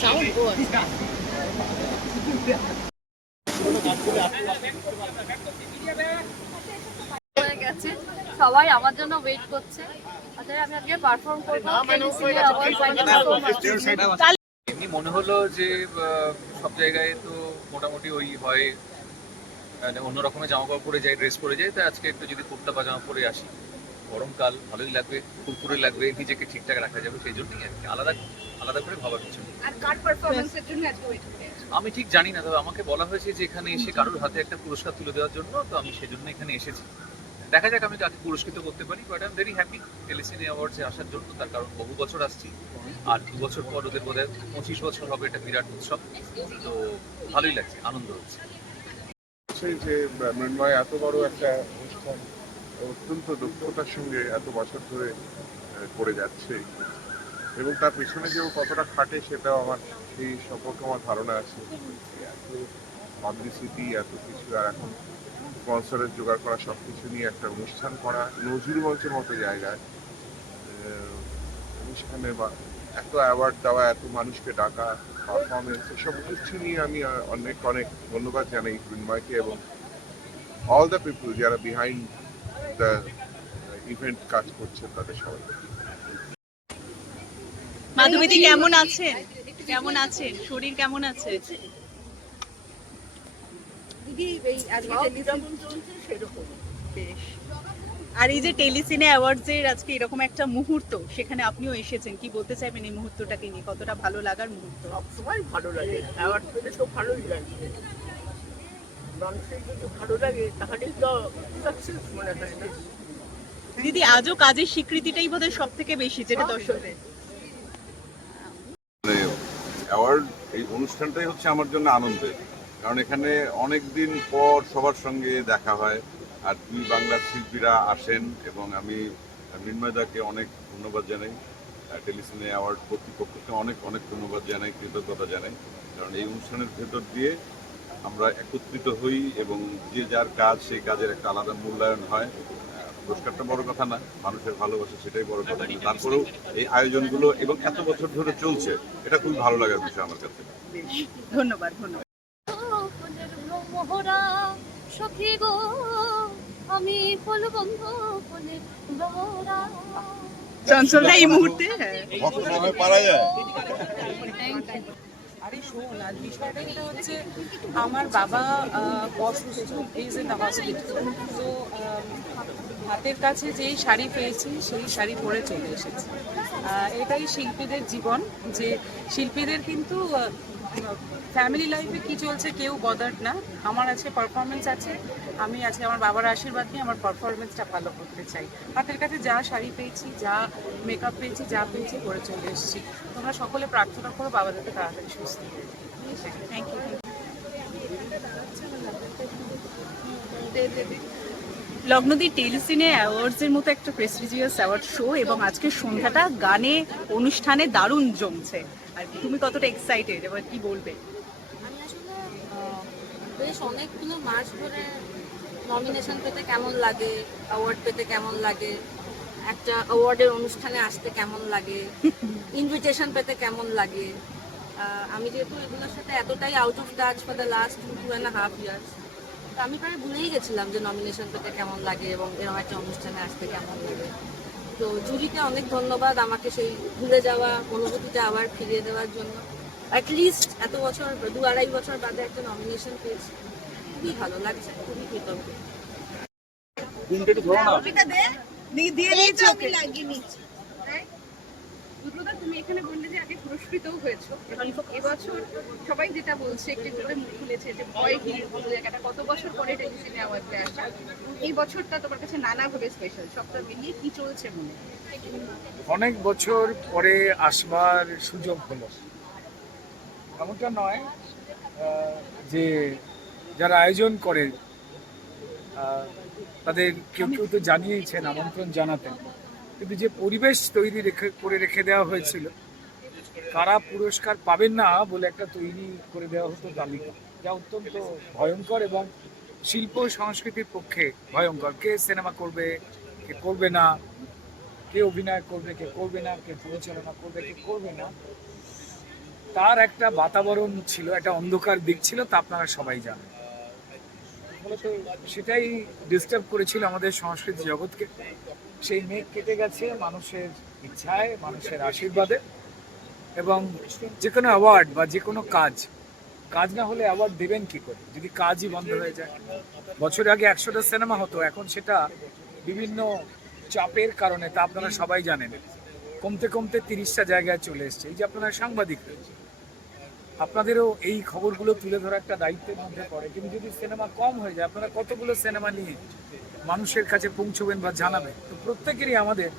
Sound oh হয়ে গেছে, সবাই আমার জন্য ওয়েট করছে। আসলে আমি আজকে পারফর্ম করবো। এমনি মনে হলো যে সব জায়গায় তো মোটামুটি ওই হয় অন্য রকমের জামা কাপড় পরে যাই, ড্রেস পরে যাই, তো আজকে একটু যদি কুর্তা পাজামা পরে আসি, গরমকাল ভালোই লাগবে, কুরকুরে লাগবে, নিজেকে ঠিকঠাক রাখা যাবে, সেই জন্যই আর কি। আলাদা আলাদা করে ভাবার কিছু নেই। আর কার পারফরম্যান্সের জন্য আজকে ওয়েট করে আছো? আমি ঠিক জানি না, তবে আমাকে বলা হয়েছে যে এখানে এসে কারোর হাতে একটা পুরস্কার তুলে দেওয়ার জন্য, তো আমি সেজন্য এখানে এসেছি। দেখা যাক আমি কাকে পুরস্কৃত করতে পারি, but I am very happy Telecine অ্যাওয়ার্ডসে আসার জন্য। তার কারণ বহু বছর আসছি, আর 2 বছর পর ওদের বোধহয় 25 বছর হবে, এটা বিরাট উৎসব। তো ভালোই লাগছে, আনন্দ হচ্ছে। যে মৃন্ময় এত বড় একটা অনুষ্ঠান অত্যন্ত দক্ষতার সঙ্গে এত বছর ধরে করে যাচ্ছে, এবং তার পেছনে যে ও কতটা খাটে সেটাও আমার সেই সম্পর্কে আমার ধারণা আছে। এত পাবলিসিটি, এত কিছু, আর এখন স্পন্সরের জোগাড় করা, সবকিছু নিয়ে একটা অনুষ্ঠান করা নজরুল মঞ্চের মতো জায়গায়, এবং সেখানে এত অ্যাওয়ার্ড দেওয়া, এত মানুষকে ডাকা, পারফরমেন্স, এসব কিছু নিয়ে আমি অনেক অনেক ধন্যবাদ জানাই মৃন্ময়কে এবং অল দ্য পিপল যারা বিহাইন্ড দ্য ইভেন্ট কাজ করছে, তাদের সবাই। মাধবীদি কেমন আছেন? কেমন আছেন? শরীর কেমন আছে? দিদি এই আজকে যেরকম চলছে সেরকম বেশ। আর এই যে টেলিসিনে অ্যাওয়ার্ডসের আজকে এরকম একটা মুহূর্ত, সেখানে আপনিও এসেছেন, কি বলতে চাইবেন এই মুহূর্তটাকে নিয়ে? কতটা ভালো লাগার মুহূর্ত? সবসময় ভালো লাগে, অ্যাওয়ার্ড পেলে তো ভালোই লাগে। মানুষের যদি ভালো লাগে তাহলে তো সাকসেস মনে হয় না। দিদি, আজও কাজের স্বীকৃতিটাই বোধহয় সব থেকে বেশি, যেটা দর্শকদের। অ্যাওয়ার্ড এই অনুষ্ঠানটাই হচ্ছে আমার জন্য আনন্দের, কারণ এখানে অনেক দিন পর সবার সঙ্গে দেখা হয়, আর দুই বাংলার শিল্পীরা আসেন, এবং আমি মৃন্ময়দাকে অনেক ধন্যবাদ জানাই, টেলিসিনে অ্যাওয়ার্ড কর্তৃপক্ষকে অনেক অনেক ধন্যবাদ জানাই, কৃতজ্ঞতা জানাই, কারণ এই অনুষ্ঠানের ভেতর দিয়ে আমরা একত্রিত হই এবং যে যার কাজ, সেই কাজের একটা আলাদা মূল্যায়ন হয়। পুরস্কারটা বড় কথা না, মানুষের ভালোবাসা সেটাই বড় কথা। তারপরেও এই আয়োজনগুলো এবং এত বছর ধরে চলছে, এটা খুব ভালো লাগার বিষয় আমার কাছে। ধন্যবাদ, ধন্যবাদ। মোহরা সখী গো, আমি ফুল বন্ধ ফুলের মোহরা। চঞ্চলদা এই মুহূর্তে আরে শোন, আজ বিষয়টা যেটা হচ্ছে, আমার বাবা অসুস্থ, ইজ ইন দ্য হসপিটাল। তো হাতের কাছে যেই শাড়ি পেয়েছি সেই শাড়ি পরে চলে এসেছি। এটাই শিল্পীদের জীবন, যে শিল্পীদের কিন্তু ফ্যামিলি লাইফে কি চলছে কেউ বদার না। আমার আছে পারফরমেন্স আছে, আমি আজকে আমার বাবার আশীর্বাদ নিয়ে আমার পারফরমেন্সটা ভালো করতে চাই। হাতের কাছে যা শাড়ি পেয়েছি, যা মেকআপ পেয়েছি, যা পেয়েছি করে চলে এসেছি। তোমরা সকলে প্রার্থনা করো বাবা যাতে তাড়াতাড়ি সুস্থ হয়ে যায়। Thank you. লগ্নদী টেলিসিনে অ্যাওয়ার্ডসের মতো একটা প্রেস্টিজিয়াস অ্যাওয়ার্ড শো, এবং আজকে সন্ধ্যাটা গানে অনুষ্ঠানে দারুণ জমছে। আর তুমি কতটা এক্সাইটেড, এবার কি বলবে? আমি আসলে বেশ অনেকগুলো মাস ধরে নমিনেশন পেতে কেমন লাগে, অ্যাওয়ার্ড পেতে কেমন লাগে, একটা অ্যাওয়ার্ডের অনুষ্ঠানে আসতে কেমন লাগে, ইনভিটেশন পেতে কেমন লাগে। আমি যেহেতু এগুলোর সাথে এতটাই out of touch for the last 2.5 years, তো আমি প্রায় ভুলেই গেছিলাম যে নমিনেশন পেতে কেমন লাগে এবং এরকম একটা অনুষ্ঠানে আসতে কেমন লাগে। তো জুরিকে অনেক ধন্যবাদ আমাকে সেই ভুলে যাওয়া অনুভূতিটা আবার ফিরিয়ে দেওয়ার জন্য। অ্যাটলিস্ট এত বছর, 2-2.5 বছর বাদে একটা নমিনেশন পেয়েছি, খুবই ভালো লাগছে, খুবই কৃতজ্ঞ। দুর্গা, তুমি এখানে বললে যে আগে পুরস্কৃতও হয়েছো, এবং এবছর সবাই যেটা বলছে, একটু করে মুখ খুলেছে যে ভয় ঘিরে কোনো জায়গাটা, কত বছর পরে টেলিভিশনে অ্যাওয়ার্ডে আসা, এই বছরটা তোমার কাছে নানাভাবে স্পেশাল। সবটা মিলিয়ে কি চলছে মনে? অনেক বছর পরে আসবার সুযোগ হলো, এমনটা নয় যে যারা আয়োজন করে তাদের কেউ কেউ তো জানিয়েছেন, আমন্ত্রণ জানাতেন, কিন্তু যে পরিবেশ তৈরি করে রেখে দেওয়া হয়েছিল, কারা পুরস্কার পাবেন না বলে একটা তৈরি করে দেওয়া হতো তালিকা, যা অত্যন্ত ভয়ঙ্কর এবং শিল্প সংস্কৃতির পক্ষে ভয়ঙ্কর। কে সিনেমা করবে, কে করবে না, কে অভিনয় করবে, কে করবে না, কে পরিচালনা করবে, কে করবে না, তার একটা বাতাবরণ ছিল, একটা অন্ধকার দিক ছিল, তা আপনারা সবাই জানেন। মূলত সেটাই ডিস্টার্ব করেছিল আমাদের সংস্কৃতি জগৎকে। সেই মেঘ কেটে গেছে মানুষের ইচ্ছায়, মানুষের আশীর্বাদে। এবং যে কোনো অ্যাওয়ার্ড বা যে কোনো কাজ না হলে অ্যাওয়ার্ড দেবেন কি করে যদি কাজই বন্ধ হয়ে যায়? বছর আগে 100টা সিনেমা হতো, এখন সেটা বিভিন্ন চাপের কারণে, তা আপনারা সবাই জানেন, কমতে কমতে 30টা জায়গায় চলে এসছে। এই যে আপনারা সাংবাদিক, আপনাদেরও এই খবরগুলো তুলে ধরা একটা দায়িত্বের মধ্যে পড়ে। কিন্তু যদি সিনেমা কম হয়ে যায়, আপনারা কতগুলো সিনেমা নিয়ে মানুষের কাছে পৌঁছবেন বা জানাবেন? তো প্রত্যেকেরই আমাদের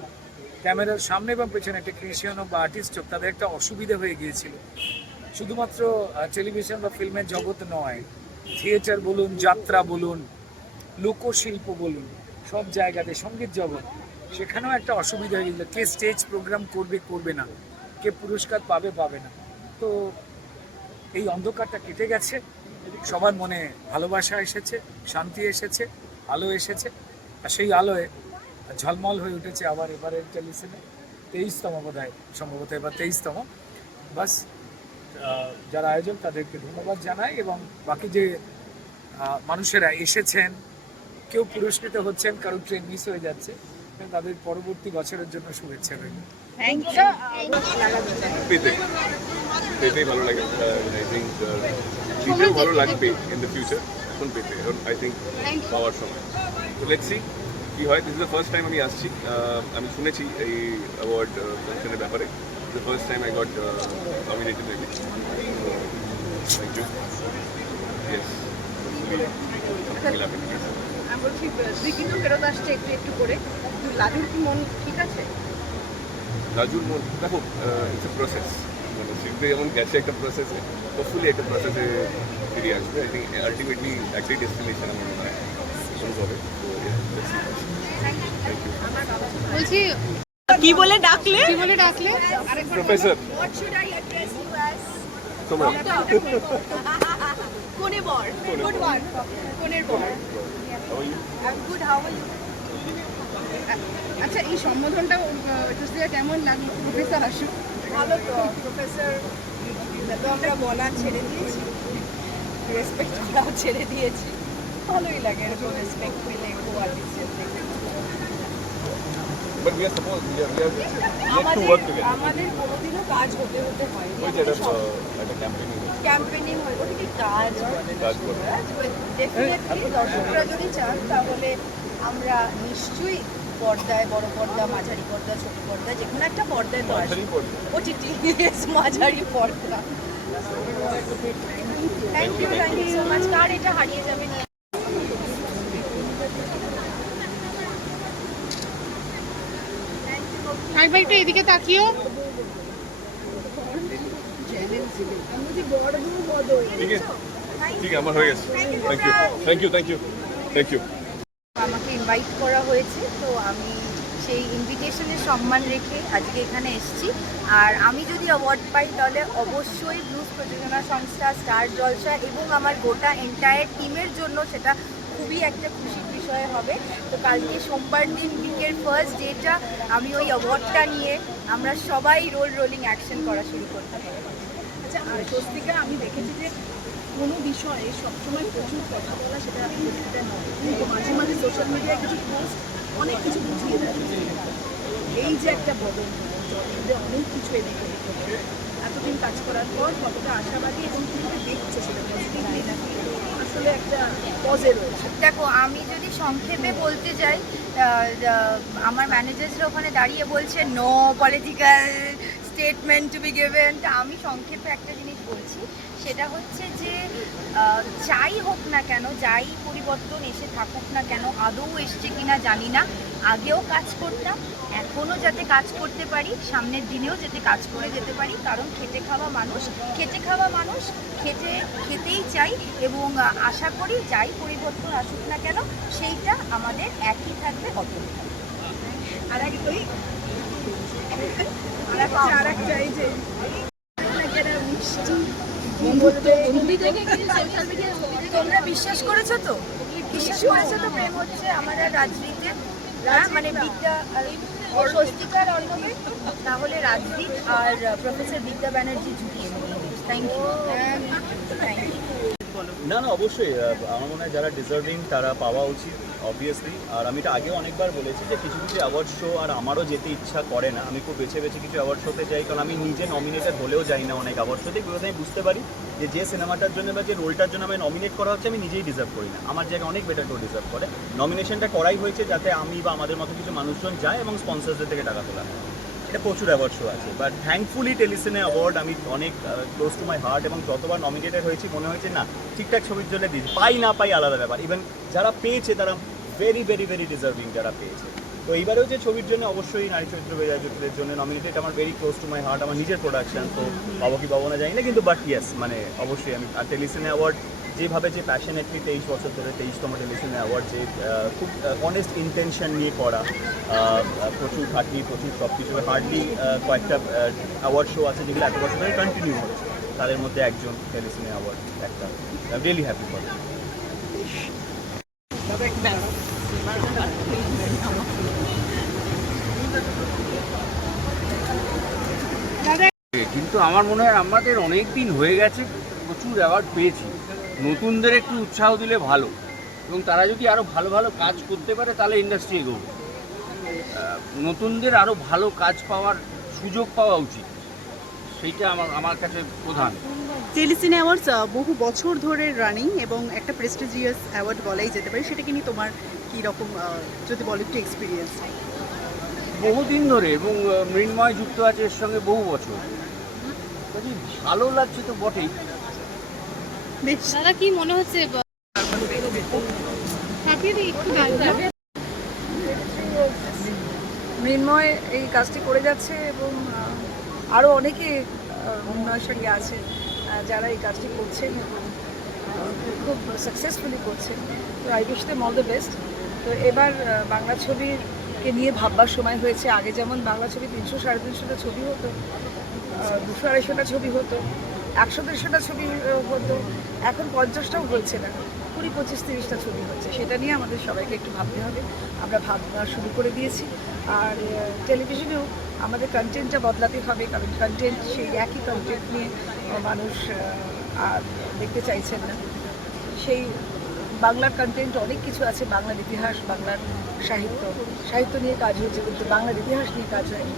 ক্যামেরার সামনে এবং পেছনে টেকনিশিয়ান হোক বা আর্টিস্ট হোক, তাদের একটা অসুবিধা হয়ে গিয়েছিল। শুধুমাত্র টেলিভিশন বা ফিল্মের জগৎ নয়, থিয়েটার বলুন, যাত্রা বলুন, লোকশিল্প বলুন, সব জায়গাতে, সঙ্গীত জগৎ, সেখানেও একটা অসুবিধা হয়ে গেছিল। কে স্টেজ প্রোগ্রাম করবে না, কে পুরস্কার পাবে না। তো এই অন্ধকারটা কেটে গেছে, সবার মনে ভালোবাসা এসেছে, শান্তি এসেছে, আলো এসেছে। আর সেই আলোয় ঝলমল হয়ে উঠেছে আবার এবারের টেলিভিশনে 23তম বোধহয়, সম্ভবত এবার 23তম। বাস যারা আয়োজন তাদেরকে ধন্যবাদ জানাই, এবং বাকি যে মানুষেরা এসেছেন, কেউ পুরস্কৃত হচ্ছেন, কারো ট্রেন মিস হয়ে যাচ্ছে, তাদের পরবর্তী বছরের জন্য শুভেচ্ছা রইল। Thank you. পেতে ভালো লাগে। আই থিঙ্ক দিতেও ভালো লাগবে ইন দ্য ফিউচার। এখন পেতে আই থিঙ্ক পাওয়ার সময়। তো লেটস সি কি হয়। This is the first time আমি আসছি। আমি শুনেছি এই অ্যাওয়ার্ড ফাংশনের ব্যাপারে। The first time I got nominated maybe. Thank you. Yes, আমি বলছি দিকি তো ফেরত আসছে একটু একটু করে, লাজুর কি মন ঠিক আছে? রাজুর মন দেখো, ইটস এ প্রসেস। মানে শিখতে যেমন গেছে একটা প্রসেসে, হোপফুলি একটা প্রসেসে ফিরে আসবে। আই থিঙ্ক আলটিমেটলি একটাই ডেস্টিনেশন আমার মনে হয় হবে। বলছি কি বলে ডাকলে? প্রফেসর তোমরা কোনে বর, কোনের বর। আচ্ছা, এই সম্বোধনটা জোসিয়া কেমন লাগলো? প্রফেসর আসুক। ভালো তো, প্রফেসর তো আমরা বলা ছেড়ে দিয়েছি, রেসপেক্ট করাও ছেড়ে দিয়েছি। ভালোই লাগে এরকম রেসপেক্ট পেলে একটু আর্টিস্টের থেকে। But we are supposed we are yet to work together. আমাদের কোনোদিনও কাজ হতে হয় ওই যে একটা ক্যাম্পেইনিং ক্যাম্পেইনিং হয়, ওটা কি কাজ কাজ করে। ডেফিনেটলি দর্শকরা যদি চান তাহলে আমরা নিশ্চয়ই পর্দায়, বড় পর্দা, মাঝারি পর্দা, ছোট পর্দা, যে কোনো একটা পর্দায় তো আসবে। ওটিটি, মাঝারি পর্দা। Thank you so much. কার এটা হারিয়ে যাবে না। একবার একটু এদিকে তাকিও। ঠিক আছে, ঠিক আছে, আমার হয়ে গেছে। Thank you. আমাকে ইনভাইট করা হয়েছে, তো আমি সেই ইনভিটেশনের সম্মান রেখে আজকে এখানে এসেছি। আর আমি যদি অ্যাওয়ার্ড পাই তাহলে অবশ্যই ব্লুজ প্রযোজনা সংস্থা, স্টার জলসা এবং আমার গোটা এন্টায়ার টিমের জন্য সেটা খুবই একটা খুশির বিষয় হবে। তো কালকে সোমবার দিন উইকের ফার্স্ট ডেটা আমি ওই অ্যাওয়ার্ডটা নিয়ে আমরা সবাই রোলিং অ্যাকশন করা শুরু করতে পারি। আচ্ছা, স্বস্তিকা, আমি দেখেছি যে কোনো বিষয়ে সবসময় প্রচুর কথা বলা সেটা নয়, কিন্তু মাঝে মাঝে সোশ্যাল মিডিয়ায় কিছু পোস্ট অনেক কিছু বুঝিয়ে দেয়। এই যে একটা বদল, জলের অনেক কিছু এদিকে এতদিন কাজ করার পর কতটা আশাবাদী এবং কীভাবে দেখছে সেটা পজিটিভলি নাকি আসলে একটা পজে রয়েছে? দেখো, আমি যদি সংক্ষেপে বলতে যাই, আমার ম্যানেজার্সরা ওখানে দাঁড়িয়ে বলছে no political statement to be given. তা আমি সংক্ষেপে একটা জিনিস বলছি, সেটা হচ্ছে যে যাই হোক না কেন, যাই পরিবর্তন এসে থাকুক না কেন, আদৌ এসছে কিনা জানি না, আগেও কাজ করতাম, এখনও যাতে কাজ করতে পারি, সামনের দিনেও যাতে কাজ করে যেতে পারি। কারণ খেটে খাওয়া মানুষ খেতেই চাই, এবং আশা করি যাই পরিবর্তন আসুক না কেন সেইটা আমাদের একই থাকবে, অটল থাকবে। আর একটা এই যে তোমরা বিশ্বাস করেছো তো প্রেম হচ্ছে আমাদের রাজনীতি, মানে বিদ্যা আর স্বস্তিকার অর্ণবে, তাহলে রাজদীপ আর প্রফেসর বিদ্যা ব্যানার্জি জুটিয়ে থ্যাংক ইউ থ্যাংক ইউ। না না অবশ্যই আমার মনে হয় যারা ডিজার্ভিং তারা পাওয়া উচিত অবভিয়াসলি। আর আমি এটা আগেও অনেকবার বলেছি যে কিছু কিছু অ্যাওয়ার্ড শো আর আমারও যেতে ইচ্ছা করে না, আমি খুব বেছে বেছে কিছু অ্যাওয়ার্ড শোতে যাই, কারণ আমি নিজে নমিনেটেড হলেও যাই না অনেক অ্যাওয়ার্ড শোতে, বিকজ আমি বুঝতে পারি যে সিনেমাটার জন্য বা যে রোলটার জন্য আমি নমিনেট করা হচ্ছে আমি নিজেই ডিজার্ভ করি না, আমার জায়গায় অনেক বেটার কেউ ডিজার্ভ করে। নমিনেশনটা করাই হয়েছে যাতে আমি বা আমাদের মতো কিছু মানুষজন যায় এবং স্পন্সরদের থেকে টাকা তোলা হয়। এটা প্রচুর অ্যাওয়ার্ড শো আছে, বাট থ্যাঙ্কফুলি টেলিসিনে অ্যাওয়ার্ড আমি অনেক ক্লোজ টু মাই হার্ট, এবং যতবার নমিনেটেড হয়েছি মনে হয়েছে না ঠিকঠাক ছবির জন্য দিয়েছি, পাই না পাই আলাদা ব্যাপার, ইভেন যারা পেয়েছে তারা ভেরি ভেরি ভেরি ডিজার্ভিং যারা পেয়েছে। তো এইবারেও যে ছবির জন্য অবশ্যই নারী চরিত্র বেজাজুটের জন্য নমিনেটেড আমার very close to my heart, আমার নিজের প্রোডাকশন, তো পাবো কি পাবো না জানি না, কিন্তু বাট ইয়েস মানে অবশ্যই আমি। আর টেলিসিনে অ্যাওয়ার্ড যেভাবে যে প্যাশনেটলি 23 বছর ধরে 23তম টেলিসিনে অ্যাওয়ার্ড যে খুব অনেস্ট ইন্টেনশন নিয়ে করা, প্রচুর খাটনি প্রচুর সব কিছু, হার্ডলি কয়েকটা অ্যাওয়ার্ড শো আছে যেগুলো এত বছর ধরে কন্টিনিউ হচ্ছে, তাদের মধ্যে একজন টেলিসিনে অ্যাওয়ার্ড একটা, রিয়েলি হ্যাপি ফর। কিন্তু আমার মনে হয় আমাদের অনেক দিন হয়ে গেছে, প্রচুর অ্যাওয়ার্ড পেয়েছি, নতুনদের একটু উৎসাহ দিলে ভালো, এবং তারা যদি আরও ভালো ভালো কাজ করতে পারে তাহলে ইন্ডাস্ট্রি এগোবে। নতুনদের আরও ভালো কাজ পাওয়ার সুযোগ পাওয়া উচিত, সেইটা আমার কাছে প্রধান। টেলিসিনে অ্যাওয়ার্ডস বহু বছর ধরে রানিং এবং একটা প্রেস্টিজিয়াস অ্যাওয়ার্ড বলাই যেতে পারে, সেটাকে নিয়ে তোমার কী রকম যদি বলো একটু এক্সপিরিয়েন্স? বহুদিন ধরে, এবং মৃন্ময় যুক্ত আছে এর সঙ্গে বহু বছর, কাজে ভালো লাগছে তো বটেই। বেশ, দাদা কি মনে হচ্ছে? মৃন্ময় এই কাজটি করে যাচ্ছে এবং আরও অনেকে মৃন্ময়ের সঙ্গে আছে যারা এই কাজটি করছেন এবং খুব সাকসেসফুলি করছেন। তো I wish them all the best. তো এবার বাংলা ছবিকে নিয়ে ভাববার সময় হয়েছে। আগে যেমন বাংলা ছবি 300-350টা ছবি হতো, 200-250টা ছবি হতো, 100-150টা ছবি হতো, এখন 50টাও হচ্ছে না, 20-25-30টা ছবি হচ্ছে। সেটা নিয়ে আমাদের সবাইকে একটু ভাবতে হবে, আমরা ভাবনা শুরু করে দিয়েছি। আর টেলিভিশনেও আমাদের কন্টেন্টটা বদলাতে হবে, কারণ কন্টেন্ট সেই একই কন্টেন্ট নিয়ে মানুষ আর দেখতে চাইছেন না। সেই বাংলার কন্টেন্ট অনেক কিছু আছে, বাংলার ইতিহাস, বাংলার সাহিত্য নিয়ে কাজ হচ্ছে, কিন্তু বাংলার ইতিহাস নিয়ে কাজ হয়নি।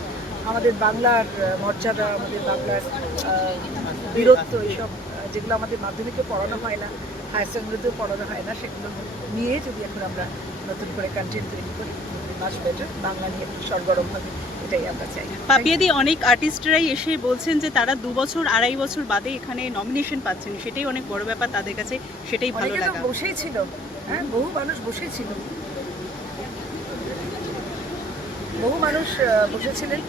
আমাদের বাংলার মর্যাদা, আমাদের বাংলার বীরত্ব, এইসব যেগুলো আমাদের মাধ্যমিকে পড়ানো হয় না, হায়ার সেকেন্ডারিতেও পড়ানো হয় না, সেগুলো নিয়ে যদি এখন আমরা নতুন করে কন্টেন্ট তৈরি করি, মাস বেটার, বাংলা নিয়ে সরগরম হবে, এটাই আমরা চাই। পাপিয়াদি, অনেক আর্টিস্টরাই এসে বলছেন যে তারা 2 বছর 2.5 বছর বাদে এখানে নমিনেশন পাচ্ছেন, সেটাই অনেক বড় ব্যাপার তাদের কাছে, সেটাই ভালো লাগা। বসেই ছিল, হ্যাঁ, বহু মানুষ বসেছিল, বহু মানুষ বসেছিলেন,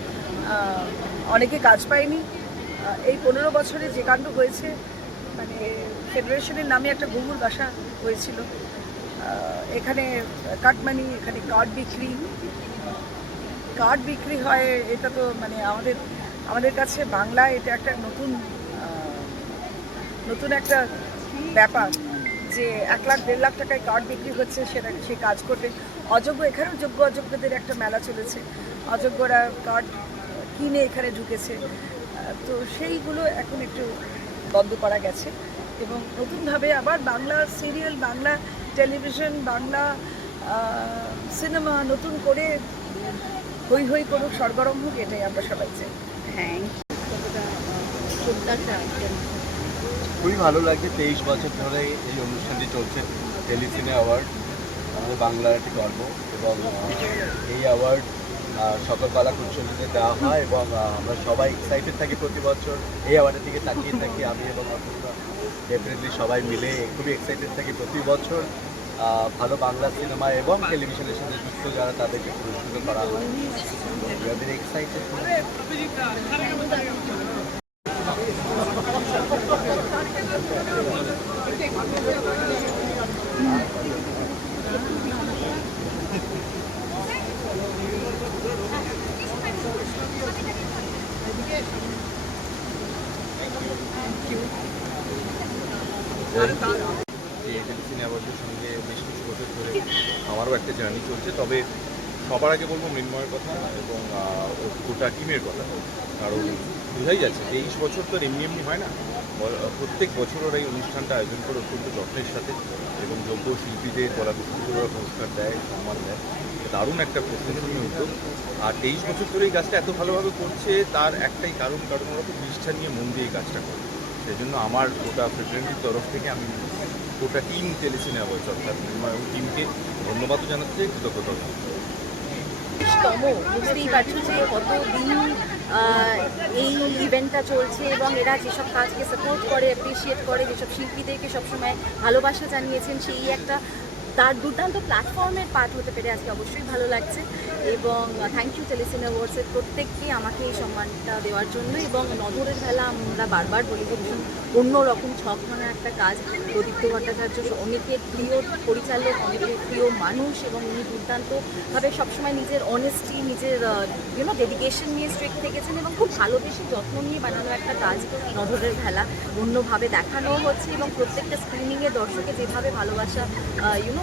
অনেকে কাজ পায়নি। এই 15 বছরে যে কাণ্ড হয়েছে, মানে ফেডারেশনের নামে একটা ঘুঘুর বাসা হয়েছিল, এখানে কাটমানি, এখানে কার্ড বিক্রি হয়, এটা তো মানে আমাদের কাছে বাংলা এটা একটা নতুন একটা ব্যাপার, যে 1 লাখ 1.5 লাখ টাকায় কার্ড বিক্রি হচ্ছে, সেটা সে কাজ করবে অযোগ্য। এখানেও যোগ্য অযোগ্যদের একটা মেলা চলেছে, অযোগ্যরা কার্ড কিনে এখানে ঢুকেছে, তো সেইগুলো এখন একটু বন্ধ করা গেছে এবং নতুনভাবে আবার Bangla serial, Bangla television, Bangla cinema নতুন করে হই হই করুক, সরগরম হোক, এটাই আমরা সবাই চাই। হ্যাঁ, খুবই ভালো লাগে। 23 বছর ধরে এই অনুষ্ঠানটি চলছে, টেলিসিনে অ্যাওয়ার্ড, আমাদের বাংলার একটি গর্ব, এবং এই অ্যাওয়ার্ড সকল কলা কুশলীদের দেওয়া হয় এবং আমরা সবাই এক্সাইটেড থাকি প্রতি বছর এই অ্যাওয়ার্ডের দিকে তাকিয়ে থাকি। আমি এবং ডেফিনেটলি সবাই মিলে খুবই এক্সাইটেড থাকি প্রতি বছর ভালো বাংলা সিনেমা এবং টেলিভিশনের সাথে যুক্ত যারা, তাদেরকে পুরস্কৃত করা হয়। Very excited. টেলিসিনে অ্যাওয়ার্ডের সঙ্গে বেশ কিছু বছর ধরে আমারও একটা জার্নি চলছে। তবে সবার আগে বলবো মৃন্ময়ের কথা এবং গোটা টিমের কথা, কারণ বোঝাই যাচ্ছে 23 বছর তো এমনি হয় না। প্রত্যেক বছর ওরা এই অনুষ্ঠানটা আয়োজন করে অত্যন্ত যত্নের সাথে এবং যোগ্য শিল্পীদের কলাকুশলীদের পুরস্কার দেয়, সম্মান দেয়। দারুণ একটা প্রশংসনীয় উদ্যোগ। আর 23 বছর ধরে এই কাজটা এত ভালোভাবে করছে তার একটাই কারণ ওরা খুব নিষ্ঠা নিয়ে মন দিয়ে এই কাজটা করে। সেই জন্য আমার গোটা ফ্রেটার্নিটির তরফ থেকে আমি গোটা টিম টেলিসিনে অ্যাওয়ার্ডস অর্থাৎ নির্ময় টিমকে ধন্যবাদও জানাচ্ছি, কৃতজ্ঞতাও জানাচ্ছি। বুঝতেই পারছো যে কতদিন এই ইভেন্টটা চলছে এবং এরা যেসব কাজকে সাপোর্ট করে, অ্যাপ্রিসিয়েট করে, যেসব শিল্পীদেরকে সবসময় ভালোবাসা জানিয়েছেন, সেই একটা তার দুর্দান্ত প্ল্যাটফর্মের পার্ট হতে পেরে আজকে অবশ্যই ভালো লাগছে। এবং থ্যাংক ইউ টেলিসিনে অ্যাওয়ার্ডসের প্রত্যেককে আমাকে এই সম্মানটা দেওয়ার জন্য। এবং নজরের খেলা আমরা বারবার বলি যে ভীষণ অন্যরকম ছক ভাঙা একটা কাজ। প্রদীপ্ত ভট্টাচার্য অনেকের প্রিয় পরিচালক, অনেকের প্রিয় মানুষ এবং উনি দুর্দান্তভাবে সবসময় নিজের অনেস্টি, নিজের ডেডিকেশন নিয়ে স্ট্রিক্ট থেকেছেন এবং খুব ভালোবেসে যত্ন নিয়ে বানানো একটা কাজ নজরের খেলা অন্যভাবে দেখানো হচ্ছে। এবং প্রত্যেকটা স্ক্রিনিংয়ে দর্শকে যেভাবে ভালোবাসা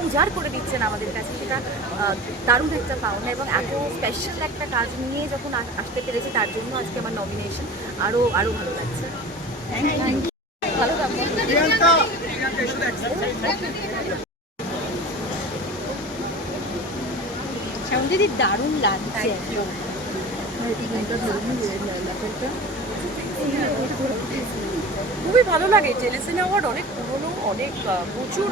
উজাড় করে দিচ্ছেন আমাদের কাছে, সেটা দারুণ একটা পাওনা। এবং এত স্পেশাল একটা কাজ নিয়ে যখন আসতে পেরেছি তার জন্য আজকে আমার নমিনেশন আরও ভালো লাগছে। ভালো দিদি দারুণ লাগছে। খুবই ভালো লাগে। টেলিসিনে অ্যাওয়ার্ড অনেক পুরনো, অনেক প্রচুর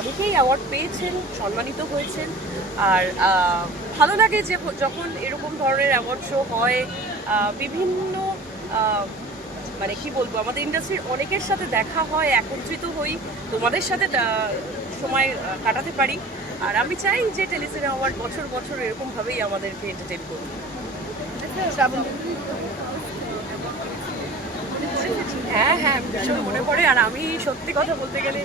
অনেকেই অ্যাওয়ার্ড পেয়েছেন, সম্মানিত হয়েছেন। আর ভালো লাগে যে যখন এরকম ধরনের অ্যাওয়ার্ড শো হয়, বিভিন্ন মানে কি বলবো, আমাদের ইন্ডাস্ট্রির অনেকের সাথে দেখা হয়, একত্রিত হই, তোমাদের সাথে সময় কাটাতে পারি। আর আমি চাই যে টেলিসিনে অ্যাওয়ার্ড বছর বছর এরকমভাবেই আমাদেরকে এন্টারটেইন করুন। হ্যাঁ ভীষণ মনে পড়ে। আর আমি সত্যি কথা বলতে গেলে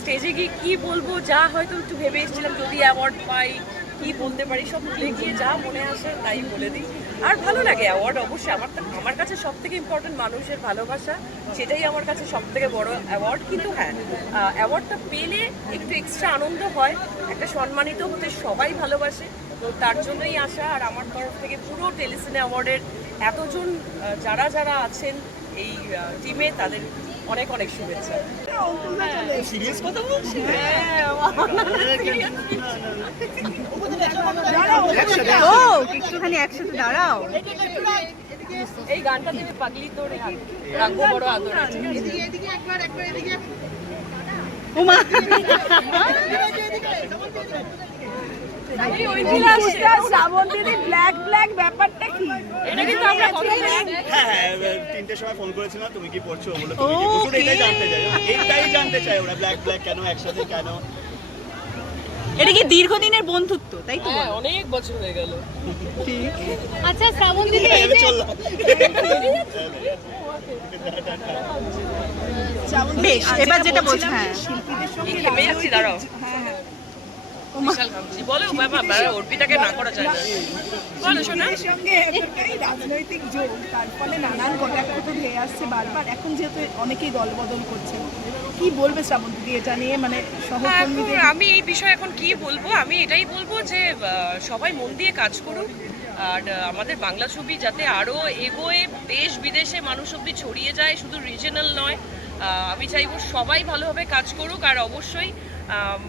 স্টেজে গিয়ে কী বলবো, যা হয়তো একটু ভেবে এসেছিলাম যদি অ্যাওয়ার্ড পাই কী বলতে পারি, সব ভুলে গিয়ে যা মনে আসে তাই বলে দিই। আর ভালো লাগে অ্যাওয়ার্ড, অবশ্যই আমার কাছে সব থেকে ইম্পর্টেন্ট মানুষের ভালোবাসা, সেটাই আমার কাছে সব থেকে বড় অ্যাওয়ার্ড। কিন্তু হ্যাঁ, অ্যাওয়ার্ডটা পেলে একটু এক্সট্রা আনন্দ হয়, একটা সম্মানিত হতে সবাই ভালোবাসে, তো তার জন্যই আসা। আর আমার তরফ থেকে পুরো টেলিসিনে অ্যাওয়ার্ডের এতজন যারা আছেন এই টিমে, তাদের অনেক অনেক শুভেচ্ছা। সিরিয়াস কথা বলছি? একটুখানি একসাথে দাঁড়াও। এই গানটা তুমি পাগলি তোর রাখবো বড় আদর। ব্যাপারটা কি? এটা কিন্তু আমরা হ্যাঁ, 3টের সময় ফোন করেছিলাম, তুমি কি পড়ছো বলে, এটাই জানতে চাই ওরা, ব্ল্যাক কেন একসাথে কেন। এটা কি দীর্ঘদিনের বন্ধুত্ব, তাই তো? অনেক বছর হয়ে গেল। আচ্ছা শ্রাবণ দিদি, বেশ, এবার যেটা বলছি, হ্যাঁ ঘেমে যাচ্ছি, দাঁড়াও। বলো বাবা, অর্পিতাকে না করা যায় না। বলো শোনা। সঙ্গে এতটাই রাজনৈতিক যোগ, তার ফলে নানান কটাক্ষ তো ধেয়ে আসছে বারবার। এখন যেহেতু অনেকেই দলবদল করছেন, কি বলবে শ্রাবণ দিদি এটা নিয়ে? মানে সহকর্মীদের, আমি এই বিষয়ে এখন কি বলবো, আমি এটাই বলবো যে সবাই মন দিয়ে কাজ করুন। আর আমাদের বাংলা ছবি যাতে আরও এগোয়, দেশ বিদেশে মানুষ অব্দি ছড়িয়ে যায়, শুধু রিজনাল নয়। আমি চাইবো সবাই ভালোভাবে কাজ করুক। আর অবশ্যই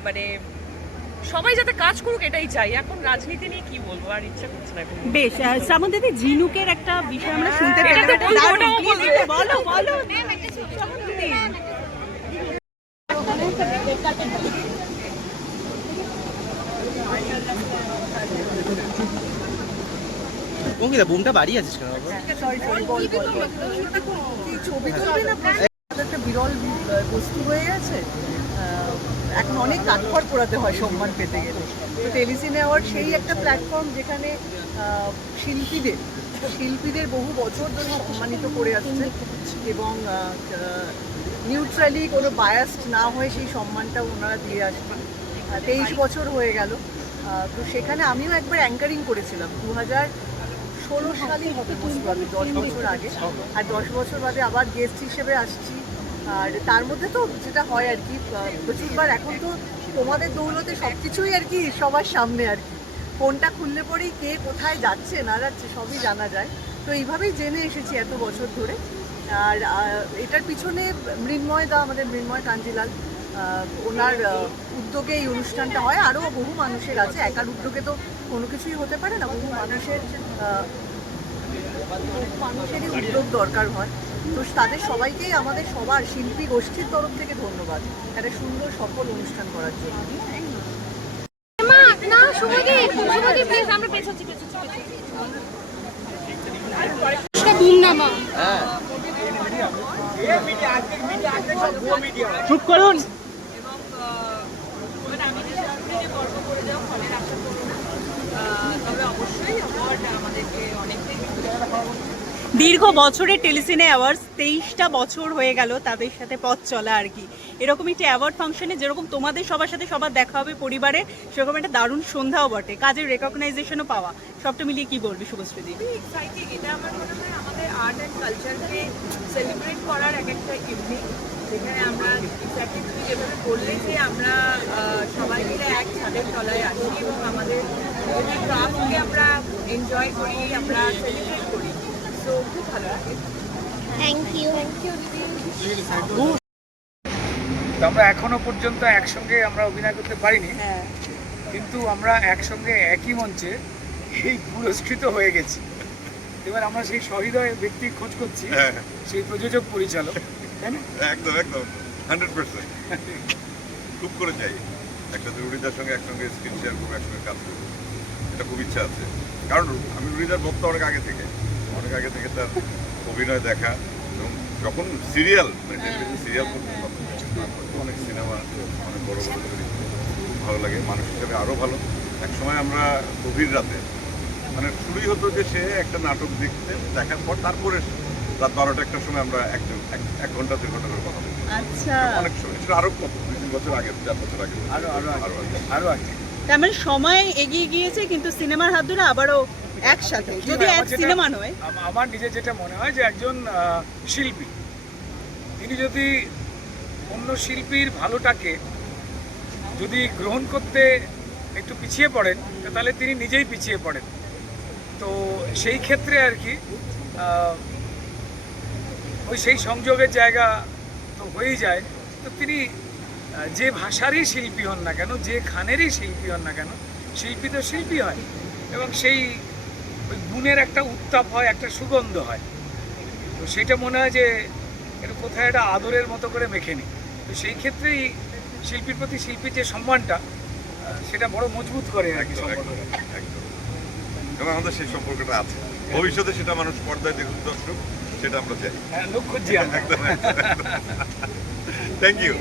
মানে সবাই যাতে কাজ করুক, এটাই চাই। এখন রাজনীতি নিয়ে কি বলবো, আর ইচ্ছা করছে না এখন। বেশ, শ্রাবণ দিদি, ঝিনুকের একটা বিষয় আমরা শুনতে পেলাম। বলো বলো। অঙ্কিতা, বোমটা বাড়ি আছিস কেন? ছবি তুলবে না, একটা বিরল বস্তু হয়ে গেছে। এখন অনেক কাঠখড় পোড়াতে হয় সম্মান পেতে গেলে। তো টেলিসিনে অ্যাওয়ার্ড সেই একটা প্ল্যাটফর্ম যেখানে শিল্পীদের বহু বছর ধরে সম্মানিত করে আসছে এবং নিউট্রালি কোনো বায়াসড না হয়ে সেই সম্মানটা ওনারা দিয়ে আসছেন। 23 বছর হয়ে গেল। তো সেখানে আমিও একবার অ্যাঙ্কারিং করেছিলাম 2016 সালেই হবে, 10 বছর আগে। আর 10 বছর বাদে আবার গেস্ট হিসেবে আসছি। আর তার মধ্যে তো যেটা হয় আর কি, প্রচুরবার এখন তো তোমাদের দৌলতে সব কিছুই আর কি সবার সামনে আর কি, ফোনটা খুললে পরেই কে কোথায় যাচ্ছে না যাচ্ছে সবই জানা যায়। তো এইভাবেই জেনে এসেছি এত বছর ধরে। আর এটার পিছনে আমাদের মৃন্ময় কাঞ্জিলাল, ওনার উদ্যোগে এই অনুষ্ঠানটা হয়। আরও বহু মানুষের আছে, একার উদ্যোগে তো কোনো কিছুই হতে পারে না, বহু মানুষেরই উদ্যোগ দরকার হয়। তো তাদের সবাইকেই আমাদের সবার শিল্পী গোষ্ঠীর তরফ থেকে ধন্যবাদ একটা সুন্দর সফল অনুষ্ঠান করার জন্য। চুপ করুন। দীর্ঘ বছরের টেলিসিনে অ্যাওয়ার্ডস, 23টা বছর হয়ে গেল তাদের সাথে পথ চলা আর কি। এরকম একটা অ্যাওয়ার্ড ফাংশনে যেরকম তোমাদের সবার সাথে সবার দেখা হবে পরিবারে, সেরকম একটা দারুণ সন্ধ্যাও বটে, কাজের রেকগনাইজেশনও পাওয়া, সবটা মিলিয়ে কি বলবি শুভশ্রীদি? এক্সাইটিং, এটা আমার মনে হয় আমাদের আর্ট অ্যান্ড কালচারকে সেলিব্রেট করার এক একটা ইভনিং, যেখানে আমরা এক্স্যাক্টলি যেভাবে বললে যে আমরা সবাই মিলে এক ছাদের তলায় আসি এবং আমাদের ক্রাফটকে আমরা এনজয় করি, আমরা সেলিব্রেট করি। তো খুব ভালো লাগে। থ্যাংক ইউ তো আমরা এখনো পর্যন্ত একসঙ্গে আমরা অভিনয় করতে পারিনি, কিন্তু আমরা একসঙ্গে একই মঞ্চে এই পুরস্কৃত হয়ে গেছি। এবার আমরা সেই সহৃদয় ব্যক্তি খোঁজ করছি, সেই প্রযোজক পরিচালক, তাই না? একদম 100% খুব করে চাই একটা রুড়িদার সঙ্গে একসঙ্গে স্ক্রিন শেয়ার করবো, একসঙ্গে কাজ করবো, এটা খুব ইচ্ছা আছে। কারণ আমি রুড়িদার ভক্ত অনেক আগে থেকে তার অভিনয় দেখা, এবং যখন সিরিয়াল সিরিয়াল করতে অনেক সিনেমা অনেক বড় বড় করে খুব ভালো লাগে, মানুষ হিসেবে আরও ভালো। একসময় আমরা গভীর রাতে মানে শুরুই হতো যে সে একটা নাটক দেখার পর তারপরে রাত 12টা 1টার সময় আমরা 1 ঘন্টা 2 ঘন্টা করে কথা বলতাম। আচ্ছা, অনেক সময় ছিল, আরো কত 2-3 বছর আগে, 4 বছর আগে, আরো আগে। তার মানে সময় এগিয়ে গিয়েছে, কিন্তু সিনেমার হাত ধরে আবারও একসাথে, যদি এক সিনেমা নয়। আমার নিজের যেটা মনে হয় যে একজন শিল্পী, তিনি যদি অন্য শিল্পীর ভালোটাকে যদি গ্রহণ করতে একটু পিছিয়ে পড়েন, তাহলে তিনি নিজেই পিছিয়ে পড়েন। তো সেই ক্ষেত্রে আর কি সেই সংযোগের জায়গা তো হয়েই যায়। তো তিনি যে ভাষারই শিল্পী হন না কেন, যে খানেরই শিল্পী হন না কেন, শিল্পী তো শিল্পী হয়, এবং সেই ওই গুণের একটা উত্তাপ হয়, একটা সুগন্ধ হয়। তো সেইটা মনে হয় যে এটা কোথায় একটা আদরের মতো করে মেখে নিই। তো সেই ক্ষেত্রেই শিল্পীর প্রতি শিল্পীর যে সম্মানটা, সেটা বড় মজবুত করে আর কি সম্পর্কটা। এবং আমাদের সেই সম্পর্কটা আছে, ভবিষ্যতে সেটা মানুষ পর্দায় দেখুক, দর্শক, সেটা আমরা চাই। লোক খুঁজছি আমরা। Thank you.